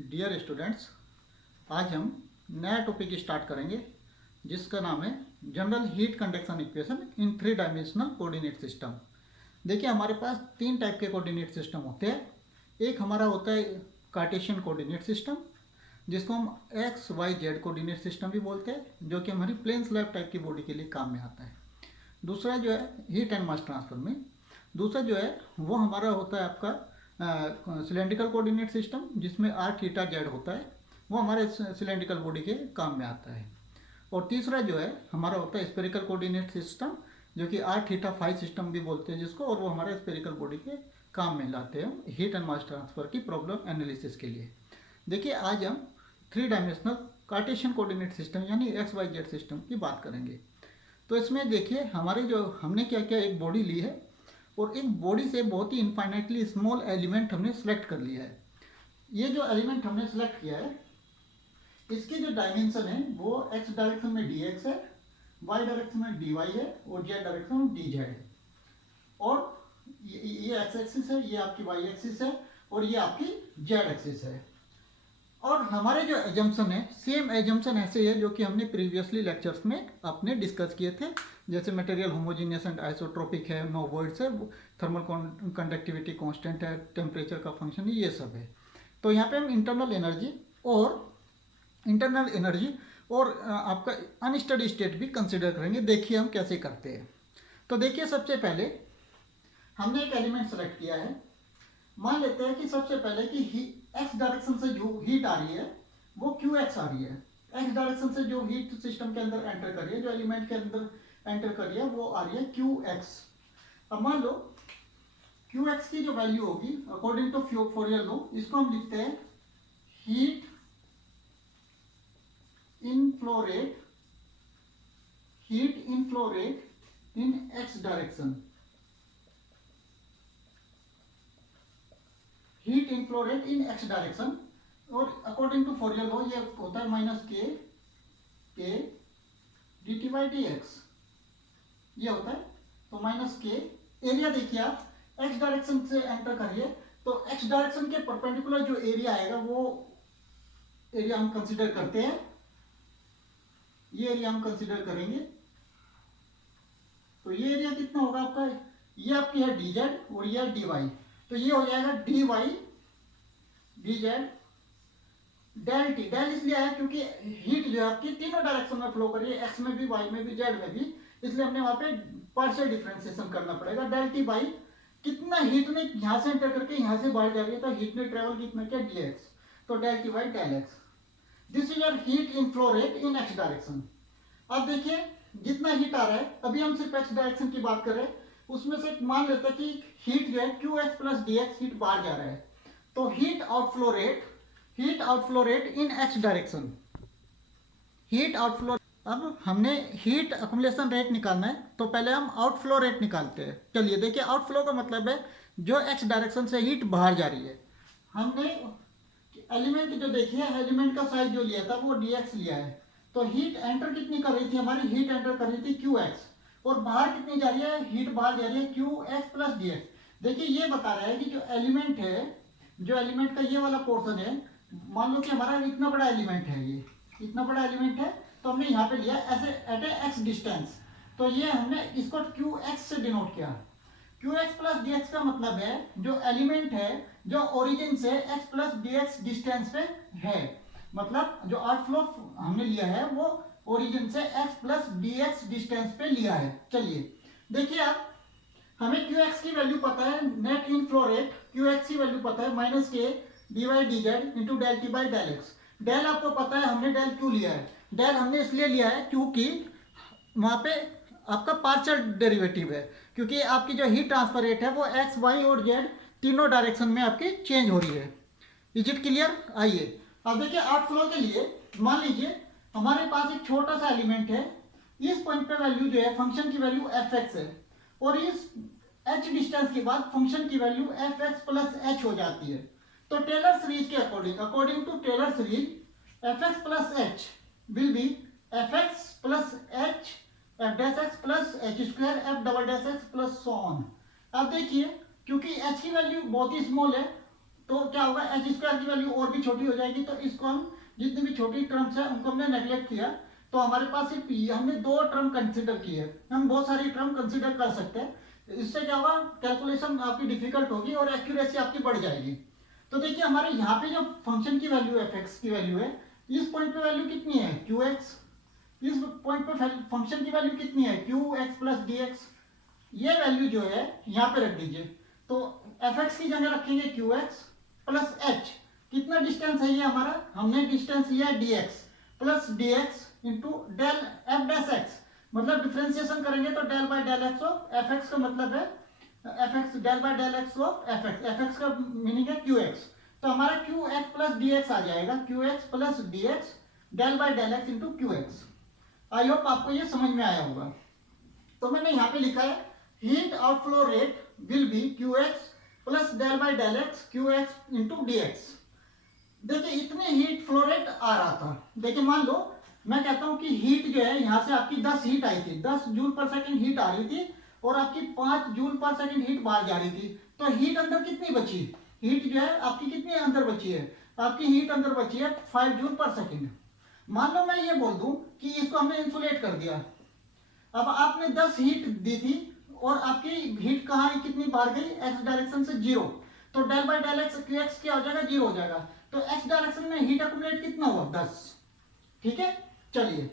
Dear students, आज हम नया टॉपिक स्टार्ट करेंगे जिसका नाम है general heat conduction equation in 3 dimensional coordinate system. देखिए, हमारे पास 3 टाइप के कोऑर्डिनेट सिस्टम होते हैं। एक हमारा होता है कार्टेशियन कोऑर्डिनेट सिस्टम, जिसको हम X Y Z coordinate system भी बोलते हैं, जो कि हमारी प्लेन स्लैब टाइप की बॉडी के लिए काम में आता है। दूसरा जो है हीट एंड मास ट्रांसफर में, दूसरा जो है वो हमारा होता है आपका सिलेंड्रिकल कोऑर्डिनेट सिस्टम, जिसमें आर थीटा जेड होता है, वो हमारे सिलेंड्रिकल बॉडी के काम में आता है। और तीसरा जो है हमारा होता है स्फेरिकल कोऑर्डिनेट सिस्टम, जो कि आर थीटा फाई सिस्टम भी बोलते हैं जिसको, और वो हमारे स्फेरिकल बॉडी के काम में लाते हैं हीट एंड मास ट्रांसफर की प्रॉब्लम एनालिसिस के लिए। देखिए, आज हम 3 डायमेंशनल कार्टेशियन कोऑर्डिनेट सिस्टम यानी एक्स वाई जेड सिस्टम की बात करेंगे। तो इसमें देखिए, हमारे जो हमने क्या किया, एक बॉडी ली है और एक बॉडी से बहुत ही इनफाइनाइटली स्मॉल एलिमेंट हमने सेलेक्ट कर लिया है। ये जो एलिमेंट हमने सेलेक्ट किया है, इसके जो डायमेंशन है वो एक्स डायरेक्शन में dx है, वाई डायरेक्शन में dy है और जेड डायरेक्शन में dz है। और ये एक्स एक्सिस है, ये आपकी वाई एक्सिस है और ये आपकी जेड एक्सिस है। और हमारे जो एजम्पशन है, सेम एजम्पशन ऐसे है जो कि हमने प्रीवियसली लेक्चर्स में अपने डिस्कस किए थे, जैसे मटेरियल होमोजीनियस एंड आइसोट्रोपिक है, नो वॉइड्स है, थर्मल कंडक्टिविटी कांस्टेंट है, टेम्परेचर का फंक्शन है, ये सब है। तो यहाँ पे हम इंटरनल एनर्जी और आपका अनस्टडी स्टेट भी कंसिडर करेंगे। देखिए हम कैसे करते हैं। तो देखिए, सबसे पहले हमने एक एलिमेंट सेलेक्ट किया है। मान लेते हैं कि सबसे पहले कि एक्स डायरेक्शन से जो हीट आ रही है वो क्यू एक्स आ रही है। एक्स डायरेक्शन से जो हीट सिस्टम के अंदर एंटर कर रही है, जो एलिमेंट के अंदर एंटर कर रही है, वो आ रही है क्यू एक्स। अब मान लो क्यू एक्स की जो वैल्यू होगी अकॉर्डिंग टू फोरियर लॉ, इसको हम लिखते हैं heat in flow rate in X direction, heat in flow rate in X direction. और अकॉर्डिंग टू फोरियर लॉ ये होता है माइनस के dt बाई डी एक्स, ये होता है। तो माइनस के, एरिया देखिए आप एक्स डायरेक्शन से एंटर करिए तो एक्स डायरेक्शन के परपेंडिकुलर जो एरिया आएगा वो एरिया हम कंसीडर करते हैं, ये एरिया हम कंसीडर करेंगे। तो ये एरिया कितना होगा आपका, ये आपकी है dz और ये है dy, तो ये हो जाएगा dy dz del T. Del इसलिए आया क्योंकि हीट जो है आपकी तीनों डायरेक्शन में फ्लो कर रही है, एक्स में भी, वाई में भी, जेड में भी, इसलिए हमने वहां पे पार्शियल डिफरेंशिएशन करना पड़ेगा। डेल टी बाई कितना हीट ने यहां से एंटर करके यहां से बाहर जा रही है, तो हीट ने ट्रेवल कितना किया dx, तो del T by del X. This is your heat in flow rate in X direction. अब देखिए, जितना हीट आ रहा है, अभी हम सिर्फ एक्स डायरेक्शन की बात कर रहे हैं, उसमें से मान लेते हैं कि हीट जो है Q X plus D x heat बाहर जा रहा है, तो heat outflow rate in X direction, heat outflow. अब हमने हीट अकुमुलेशन रेट निकालना है, तो पहले हम आउटफ्लो रेट निकालते हैं। चलिए देखिए, आउटफ्लो का मतलब है जो एक्स डायरेक्शन से हीट बाहर जा रही है। हमने एलिमेंट जो देखिए, एलिमेंट का साइज जो लिया था वो dx लिया है, तो हीट एंटर कितनी कर रही थी, हमारी हीट एंटर कर रही थी qx, और बाहर कितनी जा रही है, हीट बाहर जा रही है qx प्लस dx। देखिए, ये बता रहा है कि जो एलिमेंट है, जो एलिमेंट का ये वाला पोर्शन है, मान लो कि हमारा इतना बड़ा एलिमेंट है, ये इतना बड़ा एलिमेंट है, तो हमने यहाँ पे लिया ऐसे एट ए एक्स डिस्टेंस, तो ये हमने इसको qx से डिनोट किया। qx प्लस dx का मतलब है जो एलिमेंट है जो ओरिजिन से x प्लस dx डिस्टेंस पे है, मतलब जो आउटफ्लो हमने लिया है वो ओरिजिन से x प्लस dx डिस्टेंस पे लिया है। चलिए देखिए, आप हमें qx की वैल्यू पता है, net in flow rate qx की वैल्यू पता है minus K dy dz into del T by del X. Del आपको पता है, हमने डेल क्यों लिया है, डेल हमने इसलिए लिया है क्योंकि वहां पे आपका पार्शियल डेरिवेटिव है, क्योंकि आपकी जो हीट ट्रांसफर रेट है वो एक्स, वाई और जेड तीनों डायरेक्शन में आपकी चेंज हो रही है। Is it clear? आइए अब देखिए, आउटफ्लो के लिए मान लीजिए हमारे पास एक छोटा सा एलिमेंट है, इस पॉइंट पे वैल्यू जो है फंक्शन की वैल्यू एफ एक्स है, और इस एच डिस्टेंस के बाद फंक्शन की value F X plus H हो जाती है। तो टेलर सीरीज के according to Taylor series F X plus H will be F X plus H F dash X plus H square F double dash X plus so on. अब देखिए, क्योंकि H की value बहुत ही small है, तो क्या होगा, एच स्क्वायर की वैल्यू और भी छोटी हो जाएगी, तो इसको हम जितनी भी छोटी टर्म्स है उनको हमने नेग्लेक्ट किया, तो हमारे पास सिर्फ हमने 2 टर्म कंसिडर की है। हम बहुत सारी टर्म कंसिडर कर सकते हैं, इससे क्या होगा, कैलकुलेशन आपकी डिफिकल्ट होगी और एक्यूरेसी आपकी बढ़ जाएगी। तो देखिए हमारे यहाँ पे जो फंक्शन की वैल्यू है, एफ की वैल्यू है, इस पॉइंट पे वैल्यू कितनी है, क्यू एक्स। इस पॉइंट पे फंक्शन की वैल्यू कितनी है, Q X plus D x. ये वैल्यू जो है यहाँ पे रख दीजिए, तो एफ एक्स की जगह रखेंगे क्यू एक्स प्लस एच। कितना डिस्टेंस है ये हमारा, हमने डिस्टेंस लिया है D X plus D X into del F dash X, मतलब डिफ्रेंसिएशन करेंगे तो del by del X of F X का मतलब है F X, del by del X of F X. F X का मीनिंग है क्यू एक्स, तो हमारा Q X plus D X आ जाएगा, Q X plus D x del by del X into Q X. I hope आपको ये समझ में आया होगा। तो मैंने यहाँ पे लिखा है heat outflow rate will be Q X plus del by del X Q X into D X. देखिए इतने हीट फ्लो रेट आ रहा था। देखिए मान लो मैं कहता हूं कि हीट जो है यहाँ से आपकी 10 हीट आई थी, 10 जूल पर सेकंड हीट आ रही थी और आपकी 5 जूल पर सेकंड हीट बाहर जा रही थी, तो हीट अंदर कितनी बची, हीट जो है आपकी कितनी अंदर बची है, आपकी हीट अंदर बची है 5 जूल पर सेकंड। मान लो मैं ये बोल दूं कि इसको हमने इंसुलेट कर दिया, अब आपने 10 हीट दी थी और आपकी हीट कहाँ कितनी बाहर गई, एक्स डायरेक्शन से 0, तो del by del X Q X क्या हो जाएगा, 0 हो जाएगा। तो एक्स डायरेक्शन में हीट एक्युमुलेट कितना हुआ, 10। ठीक है, चलिए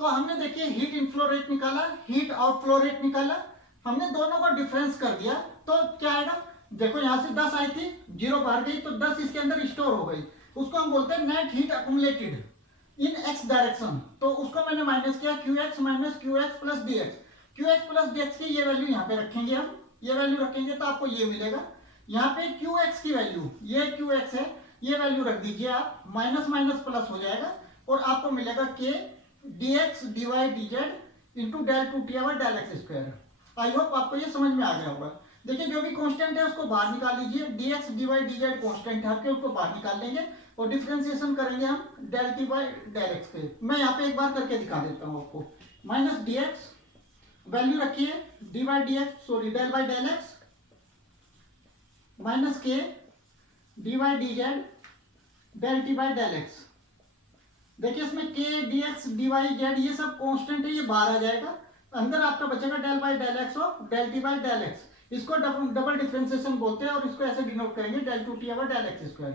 तो हमने देखिए हीट इनफ्लो रेट निकाला, हीट आउटफ्लो रेट निकाला, हमने दोनों का डिफरेंस कर दिया, तो क्या आएगा, देखो यहां से 10 आई थी, 0 बाहर गई, तो 10 इसके अंदर स्टोर हो गई, उसको हम बोलते हैं net heat accumulated in X direction. तो उसको मैंने माइनस किया, Q x minus Q X plus D x. Q X plus D x की ये वैल्यू यहाँ पे रखेंगे, हम ये वैल्यू रखेंगे तो आपको ये मिलेगा। यहाँ पे क्यू एक्स की वैल्यू, ये क्यू एक्स है, ये वैल्यू रख दीजिए आप, माइनस माइनस प्लस हो जाएगा और आपको मिलेगा K D X D Y D Z into del two T over del X square. I hope आपको ये समझ में आ गया होगा। देखिए जो भी कांस्टेंट है उसको बाहर निकाल लीजिए, D X D Y D Z constant है आपके, उसको बाहर निकाल लेंगे और डिफ्रेंसिएशन करेंगे हम del T by del X पे। मैं यहाँ पे एक बार करके दिखा देता हूँ आपको। माइनस डी एक्स वैल्यू रखिए, D by D X sorry del by del X minus K D Y D Z del T by del X. देखिए इसमें K D X D Y Z ये सब कांस्टेंट है, ये बाहर आ जाएगा, अंदर आपका बचेगा del by del X of del T by del X. इसको डबल डिफरेंशिएशन बोलते हैं और इसको ऐसे डिनोट करेंगे del two T over del X square.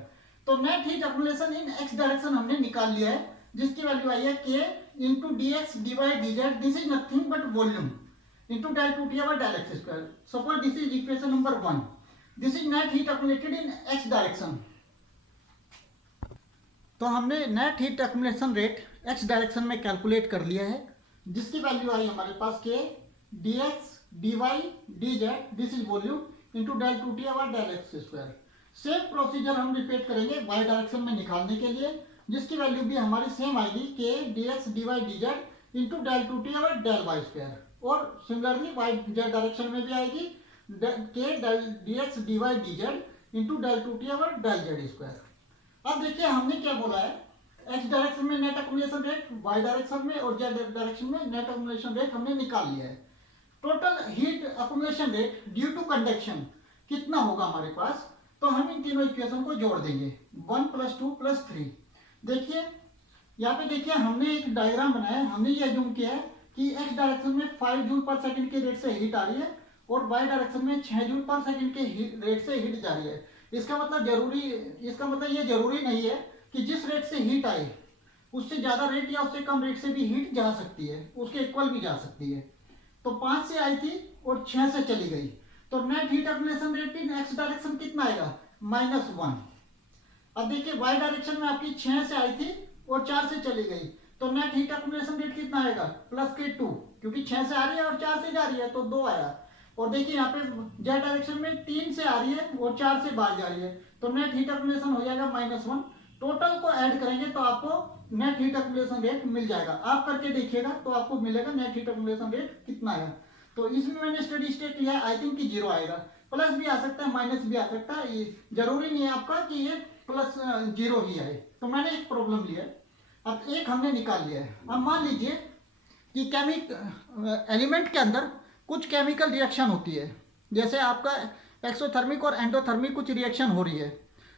तो net heat accumulation in X direction हमने निकाल लिया है, जिसकी वैल्यू आई है K into D X D Y D Z, this is nothing but volume into del two T over del X square. Suppose this is equation number 1, this is net heat accumulated in X direction. तो हमने net heat accumulation rate X direction में calculate कर लिया है, जिसकी वैल्यू आई हमारे पास K D X D Y D Z, this is volume into del two T over del X square. Same procedure हम रिपीट करेंगे वाई डायरेक्शन में निकालने के लिए, जिसकी वैल्यू भी हमारी सेम आएगी K D X D Y D Z into del two T over del Y square. और सिमिलरली वाई जेड डायरेक्शन में भी आएगी K D X D Y D Z into del two T over del Z square. अब देखिए हमने क्या बोला है, एक्स डायरेक्शन में net accumulation rate, Y direction में और जेड डायरेक्शन में नेट एक्युमुलेशन रेट हमने निकाल लिया है। Total heat accumulation rate due to conduction कितना होगा हमारे पास, तो हम इन तीनों इक्वेशन को जोड़ देंगे 1 + 2 + 3। देखिए यहाँ पे देखिए हमने एक डायग्राम बनाया है, हमने ये अज्यूम किया है कि एक्स डायरेक्शन में 5 जूल पर सेकंड के रेट से हीट आ रही है और वाई डायरेक्शन में 6 जूल पर सेकंड के रेट से हीट जा रही है। इसका मतलब ये जरूरी नहीं है कि जिस रेट से हीट आए उससे ज़्यादा रेट या उससे कम रेट से भी हीट जा सकती है, उसके इक्वल भी जा सकती है। तो 5 से आई थी और 6 से चली गई, तो net heat accumulation rate in X direction कितना आएगा, -1। अब देखिए वाई डायरेक्शन में आपकी 6 से आई थी और 4 से चली गई, तो नेट हीट एक्युमुलेशन रेट कितना आएगा, +2, क्योंकि 6 से आ रही है और 4 से जा रही है तो 2 आया। और देखिए यहाँ पे जेड डायरेक्शन में 3 से आ रही है और 4 से बाहर जा रही है, तो नेट हीट एक्युमुलेशन हो जाएगा -1। टोटल को ऐड करेंगे तो आपको नेट हीट एक्युमुलेशन रेट मिल जाएगा। आप करके देखिएगा तो आपको मिलेगा नेट हीट एक्युमुलेशन रेट कितना है। तो इसमें मैंने स्टडी स्टेट लिया है, आई थिंक कि 0 आएगा, प्लस भी आ सकता है माइनस भी आ सकता है, ये जरूरी नहीं है आपका कि ये +0 ही आए। तो मैंने एक प्रॉब्लम लिया है, अब एक हमने निकाल लिया है। अब मान लीजिए कि एलिमेंट के अंदर कुछ केमिकल रिएक्शन होती है, जैसे आपका एक्सोथर्मिक और एंडोथर्मिक कुछ रिएक्शन हो रही है,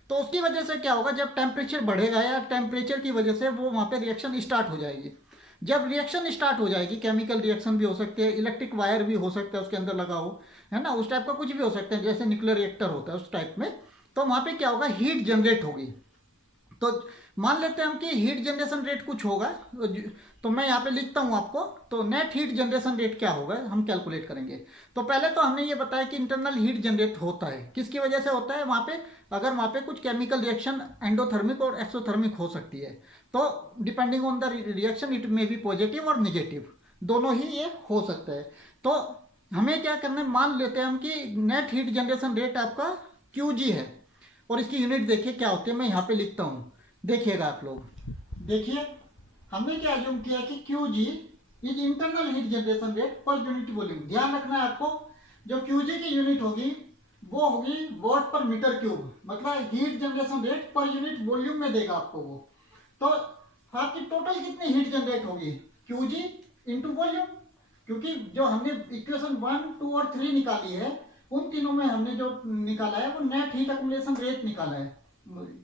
तो उसकी वजह से क्या होगा, जब टेम्परेचर बढ़ेगा या टेम्परेचर की वजह से वो वहाँ पे रिएक्शन स्टार्ट हो जाएगी। जब रिएक्शन स्टार्ट हो जाएगी, केमिकल रिएक्शन भी हो सकती है, इलेक्ट्रिक वायर भी हो सकता है उसके अंदर लगा हो, है ना, उस टाइप का कुछ भी हो सकता है, जैसे न्यूक्लियर रिएक्टर होता है उस टाइप में। तो वहाँ पे क्या होगा, हीट जनरेट होगी। तो मान लेते हैं हम कि हीट जनरेशन रेट कुछ होगा, तो मैं यहाँ पे लिखता हूँ आपको। तो नेट हीट जनरेशन रेट क्या होगा हम कैलकुलेट करेंगे। तो पहले तो हमने ये बताया कि इंटरनल हीट जनरेट होता है, किसकी वजह से होता है, वहाँ पे अगर वहाँ पे कुछ केमिकल रिएक्शन एंडोथर्मिक और एक्सोथर्मिक हो सकती है, तो depending on the reaction it may be positive और निगेटिव, दोनों ही ये हो सकता है। तो हमें क्या करना है, मान लेते हैं हम कि नेट हीट जनरेशन रेट आपका क्यू है, और इसकी यूनिट देखिए क्या होती है, मैं यहाँ पे लिखता हूँ, देखिएगा आप लोग। देखिए हमने क्या अज्यूम किया कि Q G is internal heat generation rate per unit volume. ध्यान रखना है आपको, जो क्यू जी की यूनिट होगी वो होगी वॉट पर मीटर क्यूब, मतलब heat generation rate per unit volume में देगा आपको वो। तो आपकी टोटल कितनी हीट जनरेट होगी, क्यू जी इंटू वॉल्यूम, क्योंकि जो हमने इक्वेशन 1, 2 और 3 निकाली है, उन तीनों में हमने जो निकाला है वो नेट हीट अकुमुलेशन रेट निकाला है,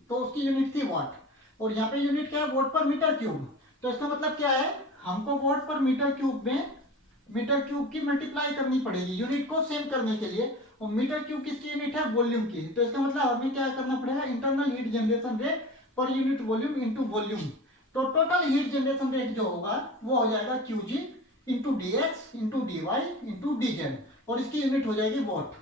तो उसकी यूनिट थी वाट, और यहाँ पे यूनिट क्या है, वोट पर मीटर क्यूब। तो इसका मतलब क्या है, हमको वोट पर मीटर क्यूब में मीटर क्यूब की मल्टीप्लाई करनी पड़ेगी यूनिट को सेम करने के लिए, और मीटर क्यूब किसकी यूनिट है, वॉल्यूम की। तो इसका मतलब हमें क्या करना पड़ेगा, internal heat generation rate per unit volume into volume. तो टोटल हीट जनरेशन रेट जो होगा वो हो जाएगा Q G into D X into D Y into D Z, और इसकी यूनिट हो जाएगी वॉट।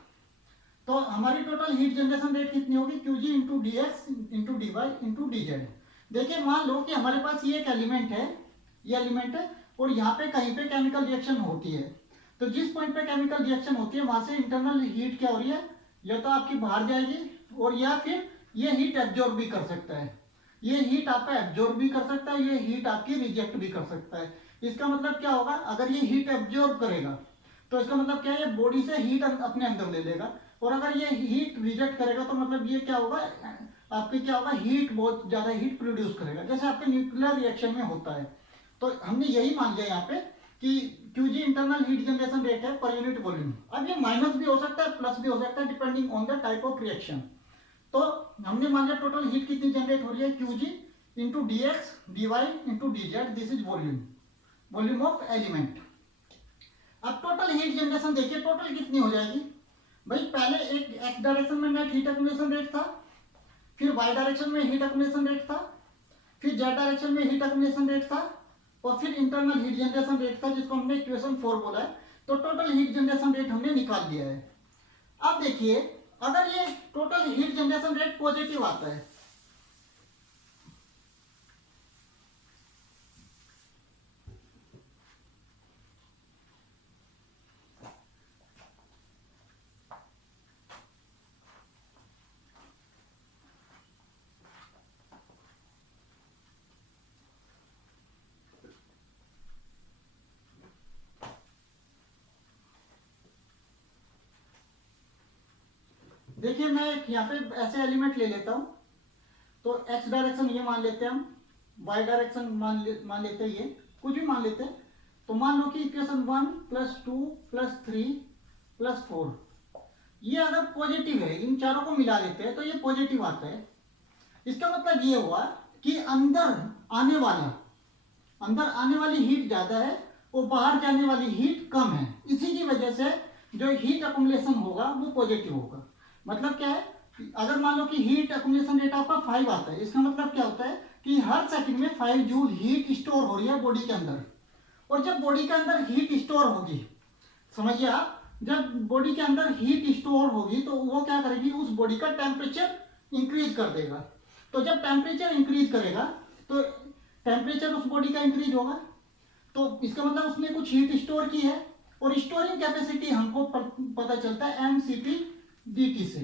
तो हमारी टोटल हीट जनरेशन रेट कितनी होगी, Q G into D X into D Y into D Z. देखिए मान लो कि हमारे पास ये एक एलिमेंट है, ये एलिमेंट है, और यहाँ पे कहीं पे केमिकल रिएक्शन होती है। तो जिस पॉइंट पे केमिकल रिएक्शन होती है वहां से इंटरनल हीट क्या हो रही है, या तो आपकी बाहर जाएगी, और या फिर ये हीट एब्जॉर्ब भी कर सकता है, ये हीट आपका एब्जॉर्ब भी कर सकता है, ये हीट आपकी रिजेक्ट भी कर सकता है। इसका मतलब क्या होगा, अगर ये हीट एब्जॉर्ब करेगा तो इसका मतलब क्या है, ये बॉडी से हीट अपने अंदर ले लेगा, और अगर ये हीट रिजेक्ट करेगा तो मतलब ये क्या होगा, आपके क्या होगा, हीट बहुत ज्यादा हीट प्रोड्यूस करेगा, जैसे आपके न्यूक्लियर रिएक्शन में होता है। तो हमने यही मान लिया यहाँ पे कि क्यूजी इंटरनल हीट जनरेशन रेट है पर यूनिट वॉल्यूम। अब ये माइनस भी हो सकता है, प्लस भी हो सकता है, depending on the type of reaction. तो हमने मान लिया टोटल हीट कितनी जनरेट हो रही है, Q G into D X D Y into D Z, this is volume, volume of element. अब टोटल हीट जनरेशन देखिए टोटल कितनी हो जाएगी भाई, पहले एक एक्स डायरेक्शन में नेट हीट एक्युमुलेशन रेट था, फिर वाई डायरेक्शन में हीट एक्युमुलेशन रेट था, फिर जेड डायरेक्शन में हीट एक्युमुलेशन रेट था, और फिर इंटरनल हीट जनरेशन रेट था जिसको हमने इक्वेशन 4 बोला है। तो टोटल हीट जनरेशन रेट हमने निकाल दिया है। अब देखिए अगर ये total heat generation rate positive आता है, देखिए मैं यहाँ पे ऐसे एलिमेंट ले लेता हूँ। तो एक्स डायरेक्शन ये मान लेते हैं हम, वाई डायरेक्शन मान लेते हैं, ये कुछ भी मान लेते हैं। तो मान लो कि इक्वेशन 1 प्लस 2 प्लस 3 प्लस 4 ये अगर पॉजिटिव है, इन चारों को मिला लेते हैं तो ये पॉजिटिव आता है। इसका मतलब ये हुआ कि अंदर आने वाली हीट ज्यादा है और बाहर जाने वाली हीट कम है। इसी की वजह से जो हीट अकुमुलेशन होगा वो पॉजिटिव होगा। मतलब क्या है, अगर मान लो कि हीट अकुमुलेशन रेट आपका 5 आता है, इसका मतलब क्या होता है कि हर सेकंड में 5 जूल हीट स्टोर हो रही है बॉडी के अंदर। और जब बॉडी के अंदर हीट स्टोर होगी, समझिए आप, जब बॉडी के अंदर हीट स्टोर होगी तो वो क्या करेगी, उस बॉडी का टेम्परेचर इंक्रीज कर देगा। तो जब टेम्परेचर इंक्रीज करेगा तो टेम्परेचर उस बॉडी का इंक्रीज होगा, तो इसका मतलब उसने कुछ हीट स्टोर की है। और स्टोरिंग कैपेसिटी हमको पता चलता है एमसीपी डीटी से।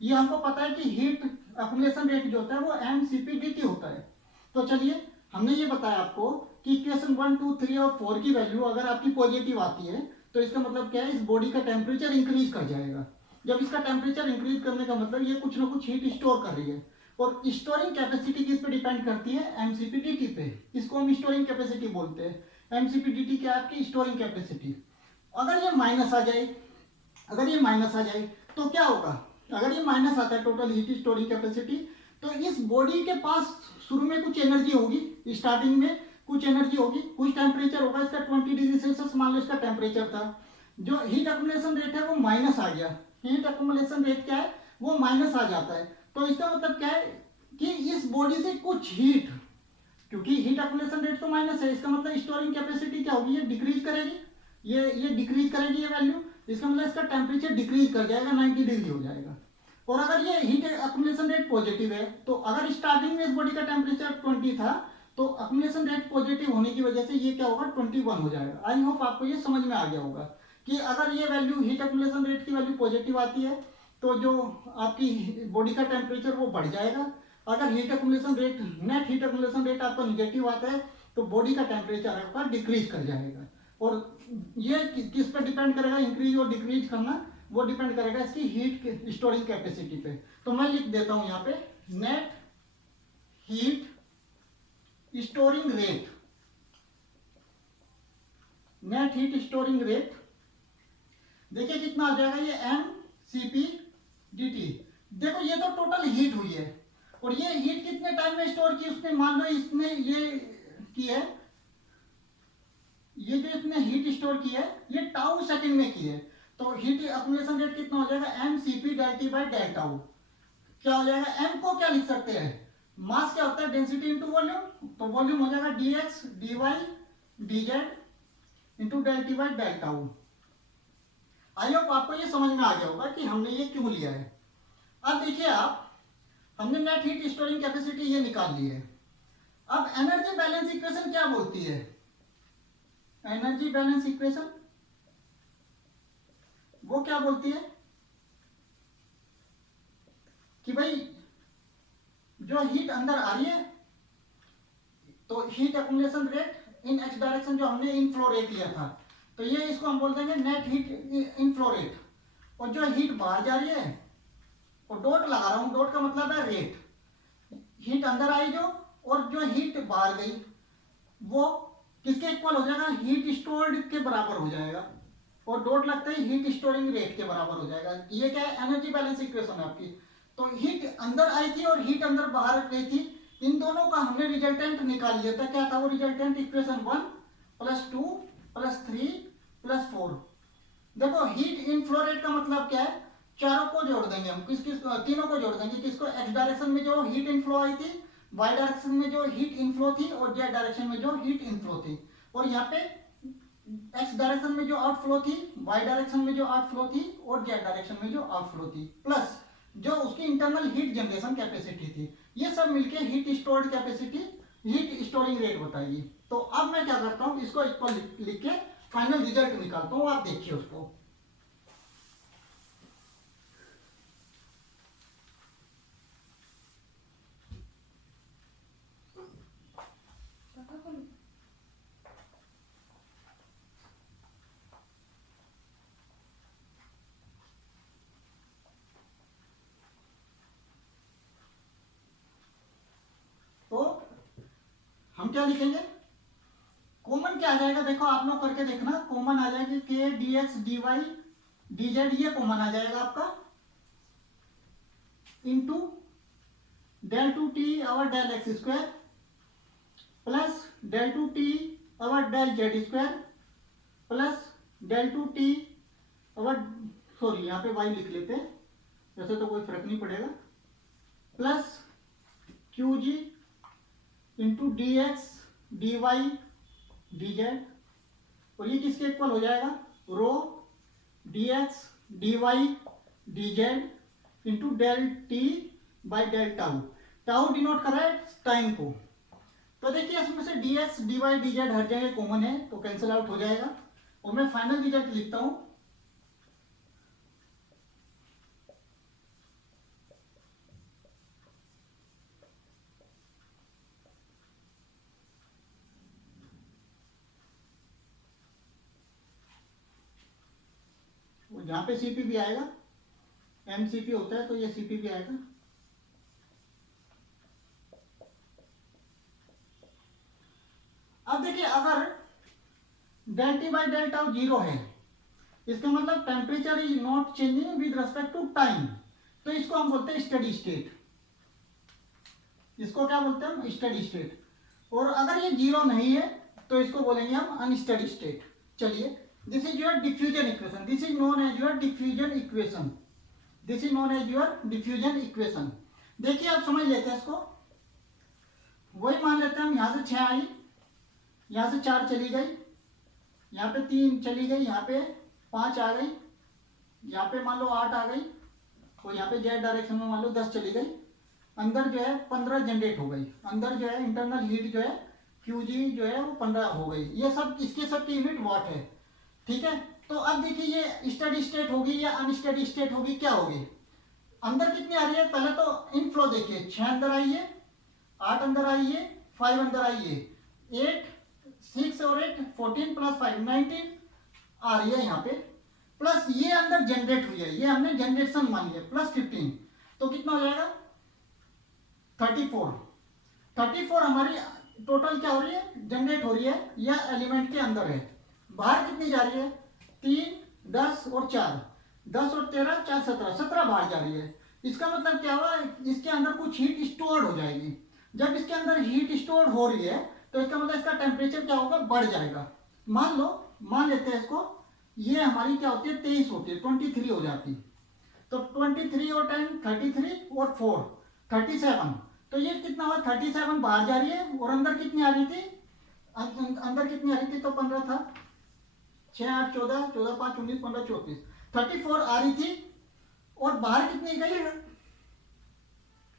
ये हमको पता है कि हीट अकुमुलेशन रेट जो होता है वो एमसीपी डीटी होता है। तो चलिए हमने ये बताया आपको कि इक्वेशन 1, 2, 3 और 4 की वैल्यू अगर आपकी पॉजिटिव आती है तो इसका मतलब क्या है, इस बॉडी का टेम्परेचर इंक्रीज कर जाएगा। जब इसका टेम्परेचर इंक्रीज करने का मतलब ये कुछ ना कुछ हीट स्टोर कर रही है। और स्टोरिंग कैपेसिटी किस पे डिपेंड करती है, एमसीपीडीटी पे। इसको हम स्टोरिंग कैपेसिटी बोलते हैं। एमसीपीडीटी क्या है आपकी स्टोरिंग कैपेसिटी। अगर ये माइनस आ जाए तो क्या होगा, अगर ये माइनस आता है टोटल हीट स्टोरिंग कैपेसिटी, तो इस बॉडी के पास शुरू में कुछ एनर्जी होगी, स्टार्टिंग में कुछ एनर्जी होगी, कुछ टेम्परेचर होगा, इसका 20 डिग्री सेल्सियस मान लो इसका टेम्परेचर था, जो हीट अकुमुलेशन रेट है वो माइनस आ गया, हीट अकुमुलेशन रेट क्या है वो माइनस आ जाता है। तो इसका मतलब क्या है कि इस बॉडी से कुछ हीट, क्योंकि हीट अकुमुलेशन रेट तो माइनस है, इसका मतलब स्टोरिंग कैपेसिटी क्या होगी, ये डिक्रीज करेगी, ये डिक्रीज करेगी ये वैल्यू, इसका मतलब इसका टेम्परेचर डिक्रीज कर जाएगा, 90 डिग्री हो जाएगा। और अगर ये हीट अकुमुलेशन रेट पॉजिटिव है, तो अगर स्टार्टिंग में इस बॉडी का टेम्परेचर 20 था, तो अकुमुलेशन रेट पॉजिटिव होने की वजह से ये क्या होगा 21 हो जाएगा। आई होप आपको ये समझ में आ गया होगा कि अगर ये वैल्यू हीट अकुमुलेशन रेट की वैल्यू पॉजिटिव आती है तो जो आपकी बॉडी का टेम्परेचर वो बढ़ जाएगा। अगर heat accumulation rate, net heat accumulation rate आपका निगेटिव आता है तो बॉडी का टेम्परेचर आपका डिक्रीज कर जाएगा। और ये किस पर डिपेंड करेगा, इंक्रीज और डिक्रीज करना, वो डिपेंड करेगा इसकी हीट स्टोरिंग कैपेसिटी पे। तो मैं लिख देता हूं यहाँ पे net heat storing rate, net heat storing rate देखिए कितना आ जाएगा, ये M C P D T. देखो ये तो टोटल हीट हुई है, और ये हीट कितने टाइम में स्टोर की उसने, मान लो इसने ये की है, ये जो इसने हीट स्टोर की है ये टाउ सेकंड में की है, तो हीट अकुमुलेशन रेट कितना हो जाएगा M C P del T by del tau. क्या हो जाएगा, एम को क्या लिख सकते हैं, मास क्या होता है डेंसिटी इंटू वॉल्यूम, तो वॉल्यूम हो जाएगा D X D Y D Z into del T by del tau. I hope आपको ये समझ में आ गया होगा कि हमने ये क्यों लिया है। अब देखिए आप, हमने नेट हीट स्टोरिंग कैपेसिटी ये निकाल ली है। अब एनर्जी बैलेंस इक्वेशन क्या बोलती है, एनर्जी बैलेंस इक्वेशन वो क्या बोलती है कि भाई जो हीट अंदर आ रही है, तो heat accumulation rate in X direction जो हमने इन फ्लो रेट लिया था, तो ये इसको हम बोल देंगे net heat in flow rate. और जो हीट बाहर जा रही है, और डॉट लगा रहा हूं, डॉट का मतलब है रेट, हीट अंदर आई जो, और जो हीट बाहर गई वो किसके इक्वल हो जाएगा, हीट स्टोर्ड के बराबर हो जाएगा, और डॉट लगता है हीट स्टोरिंग रेट के बराबर हो जाएगा। ये क्या है, एनर्जी बैलेंस इक्वेशन है आपकी। तो हीट अंदर आई थी और हीट अंदर बाहर गई थी, इन दोनों का हमने रिजल्टेंट निकाल लिया था। क्या था वो रिजल्टेंट, इक्वेशन 1 + 2 + 3 + 4। देखो हीट इन फ्लो रेट का मतलब क्या है, चारों को जोड़ देंगे हम, तीनों को जोड़ देंगे, किसको, एक्स डायरेक्शन में जो हीट इनफ्लो आई थी, वाई डायरेक्शन में जो हीट इनफ्लो थी, और जेड डायरेक्शन में जो हीट इनफ्लो थी। और यहाँ पे एक्स डायरेक्शन में जो आउटफ्लो थी, वाई डायरेक्शन में जो आउटफ्लो थी, और जेड डायरेक्शन में जो आउटफ्लो थी, प्लस जो उसकी इंटरनल हीट जनरेशन कैपेसिटी थी, ये सब मिलके heat stored capacity, heat storing rate बताएगी। तो अब मैं क्या करता हूँ, इसको इक्वल लिख के फाइनल रिजल्ट निकालता हूँ, आप देखिए उसको। तो हम क्या लिखेंगे, कॉमन क्या आ जाएगा, देखो आप लोग करके देखना, कॉमन आ जाएगी K D X D Y D Z, ये कॉमन आ जाएगा आपका, इंटू डेल टू टी और del X square plus del two T और del Z square plus del two T और, सॉरी यहाँ पे वाई लिख लेते हैं, वैसे तो कोई फर्क नहीं पड़ेगा, plus Q G into D X D Y D Z, और ये किसके इक्वल हो जाएगा, rho D X D Y D Z into del T by del tau. Tau denote कर रहा है टाइम को। तो देखिए इसमें से D X D Y D Z हर जगह कॉमन है, तो कैंसिल आउट हो जाएगा, और मैं फाइनल रिजल्ट लिखता हूं, यहाँ पे सीपी भी आएगा, एमसीपी होता है तो ये सीपी भी आएगा। अब देखिए अगर del T by del tau 0 है, इसका मतलब temperature is not changing with respect to time, तो इसको हम बोलते हैं स्टडी स्टेट। इसको क्या बोलते हैं हम? Steady state. और अगर ये जीरो नहीं है तो इसको बोलेंगे हम अनस्टडी स्टेट। चलिए, this is your diffusion equation, this is known as your diffusion equation, this is known as your diffusion equation. देखिए आप समझ लेते हैं इसको। वही मान लेते हैं हम, यहां से 6 आई, यहां से 4 चली गई, यहाँ पे 3 चली गई, यहाँ पे 5 आ गई, यहाँ पे मान लो 8 आ गई, और यहाँ पे जेड डायरेक्शन में मान लो 10 चली गई। अंदर जो है 15 जनरेट हो गई। अंदर जो है इंटरनल हीट जो है Qg जो है वो 15 हो गई। ये सब इसके सब की यूनिट वाट है। ठीक है, तो अब देखिए ये स्टडी स्टेट होगी या अनस्टडी स्टेट होगी, क्या होगी? अंदर कितनी आ रही है? पहले तो इनफ्लो देखिए, 6 अंदर आई है, 8 अंदर आई है, 5 अंदर आई है, 8 6 और 8 14 प्लस 5 19 आ रही है यहाँ पे, प्लस ये अंदर जनरेट हुई है, ये हमने जनरेशन मान लिया, प्लस 15, तो कितना हो जाएगा? 34। 34 हमारी टोटल क्या हो रही है? जनरेट हो रही है, या एलिमेंट के अंदर है। बाहर कितनी जा रही है? 3 10 और 4, 10 और 13 4 17, 17 बाहर जा रही है। इसका मतलब क्या हुआ? इसके अंदर कुछ हीट स्टोर हो जाएगी। जब इसके अंदर हीट स्टोर हो रही है तो इसका मतलब इसका टेम्परेचर क्या होगा? बढ़ जाएगा। मान लेते हैं इसको, ये हमारी क्या होती है? 23 होती है, 23 हो जाती। तो 23 और 10 33 और 4 37, तो ये कितना हुआ? 37 बाहर जा रही है, और अंदर कितनी आ रही थी? अंदर कितनी आ रही थी? तो 15 था, 6 8 14 14 5 19 15 34, 34 आ रही थी, और बाहर कितनी गई?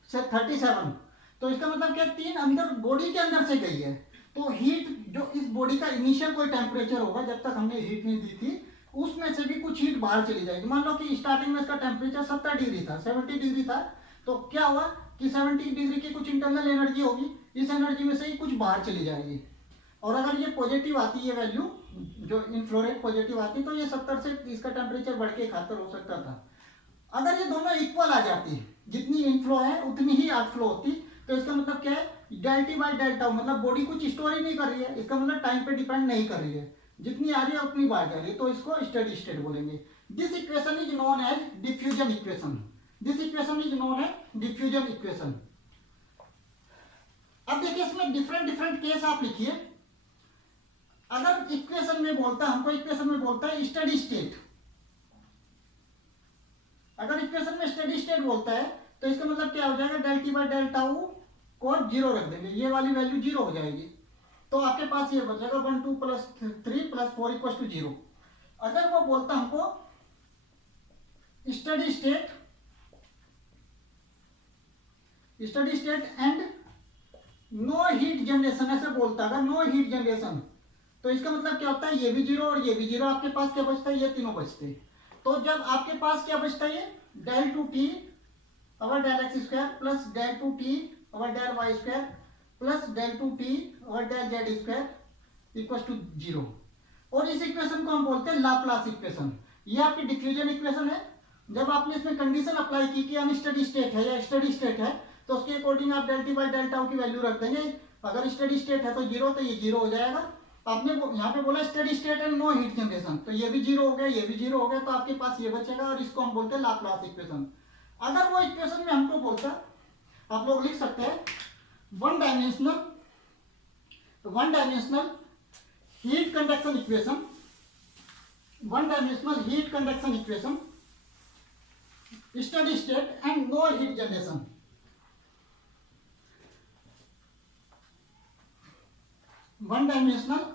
37। तो इसका मतलब क्या? 3 अंदर बॉडी के अंदर से गई है। तो हीट जो इस बॉडी का इनिशियल कोई टेम्परेचर होगा जब तक हमने हीट नहीं दी थी, उसमें से भी कुछ हीट बाहर चली जाएगी। मान लो कि स्टार्टिंग में इसका टेम्परेचर 70 डिग्री था, 70 डिग्री था, तो क्या हुआ कि 70 डिग्री की कुछ इंटरनल एनर्जी होगी, इस एनर्जी में से ही कुछ बाहर चली जाएगी। और अगर ये पॉजिटिव आती है वैल्यू, जो इनफ्लोरेट पॉजिटिव आती, तो ये 70 से इसका टेम्परेचर बढ़ के 71 हो सकता था। अगर ये दोनों इक्वल आ जाती, जितनी इनफ्लो है उतनी ही आउटफ्लो होती, तो इसका मतलब क्या है? Del T by del tau, मतलब बॉडी कुछ स्टोर ही नहीं कर रही है, इसका मतलब टाइम पे डिपेंड नहीं कर रही है, जितनी आ रही है उतनी बाहर जा रही है, तो इसको स्टेडी स्टेट बोलेंगे। This equation is known as diffusion equation, this equation is known as diffusion equation. अब देखिए इसमें डिफरेंट डिफरेंट केस आप लिखिए। अगर इक्वेशन में बोलता है, हमको इक्वेशन में बोलता है स्टेडी स्टेट, अगर इक्वेशन में स्टेडी स्टेट बोलता है तो इसका मतलब क्या हो जाएगा? Del T by del tau को 0 रख देंगे, ये वाली वैल्यू 0 हो जाएगी, तो आपके पास ये बचेगा 1 2 प्लस 3 प्लस 4 इक्वल टू 0। अगर वो बोलता हमको steady state and no heat generation, ऐसे बोलता अगर नो हीट जनरेशन, तो इसका मतलब क्या होता है? ये भी 0 और ये भी 0, आपके पास क्या बचता है? ये तीनों बचते हैं। तो जब आपके पास क्या बचता है? Del two T over del X square plus del two T over del Y square plus del two T over del Z square equal to 0। और इस इक्वेशन को हम बोलते हैं लाप्लास इक्वेशन। ये आपकी डिफ्यूजन इक्वेशन है। जब आपने इसमें कंडीशन अप्लाई की कि अनस्टेडी स्टेट है या स्टेडी स्टेट है, तो उसके अकॉर्डिंग आप del T by del tau की वैल्यू रख देंगे। अगर स्टेडी स्टेट है तो 0, तो ये 0 हो जाएगा। आपने यहाँ पे बोला steady state and no heat generation, तो ये भी 0 हो गया, ये भी 0 हो गया, तो आपके पास ये बचेगा, और इसको हम बोलते हैं लाप्लास इक्वेशन। अगर वो इक्वेशन में हमको बोलता, आप लोग लिख सकते हैं one dimensional heat conduction equation, one dimensional heat conduction equation, steady state and no heat generation. One dimensional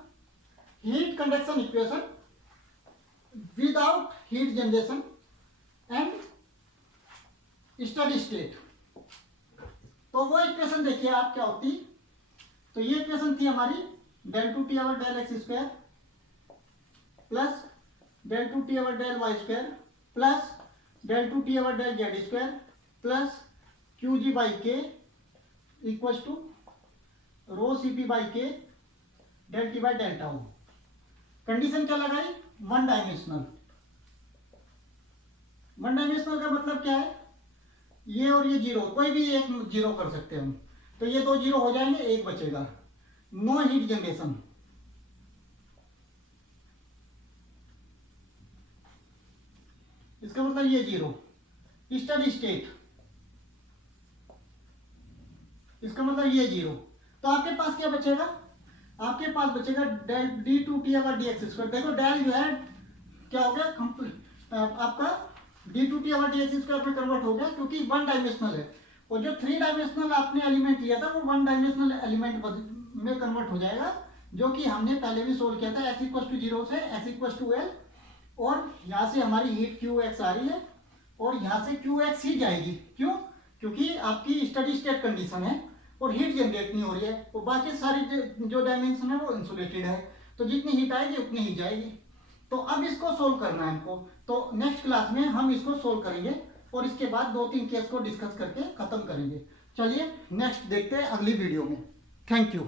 heat conduction equation without heat generation and steady state। तो वो इक्वेशन देखिए आप क्या होती। तो ये इक्वेशन थी हमारी del two T over del X square plus del two T over del Y square plus del two T over del Z square plus Q G by K equal to rho C P by K del T by del tau. Condition क्या लगाई? One dimensional. One dimensional का मतलब क्या है? ये और ये 0, कोई भी एक 0 कर सकते हैं हम, तो ये 2 0 हो जाएंगे, एक बचेगा। नो हीट जनरेशन, इसका मतलब ये 0, स्टडी स्टेट, इसका मतलब ये 0। तो आपके पास क्या बचेगा, आपके पास बचेगा del D two T over D X square. देखो डेल जो है क्या हो गया, आपका D two T over D X square में कन्वर्ट हो गया, क्योंकि वन डायमेंशनल है। और जो थ्री डायमेंशनल आपने एलिमेंट लिया था वो वन डायमेंशनल एलिमेंट में कन्वर्ट हो जाएगा, जो कि हमने पहले भी सोल्व किया था। x=0 से x=l, और यहाँ से हमारी हीट क्यू एक्स आ रही है और यहाँ से क्यू एक्स ही जाएगी। क्यों? क्योंकि आपकी स्टडी स्टेट कंडीशन है और हीट जनरेट नहीं हो रही है, और बाकी सारी जो डायमेंशन है वो इंसुलेटेड है, तो जितनी हीट आएगी उतनी ही जाएगी। तो अब इसको सोल्व करना है हमको, तो नेक्स्ट क्लास में हम इसको सोल्व करेंगे और इसके बाद 2-3 केस को डिस्कस करके खत्म करेंगे। चलिए नेक्स्ट देखते हैं अगली वीडियो में। Thank you.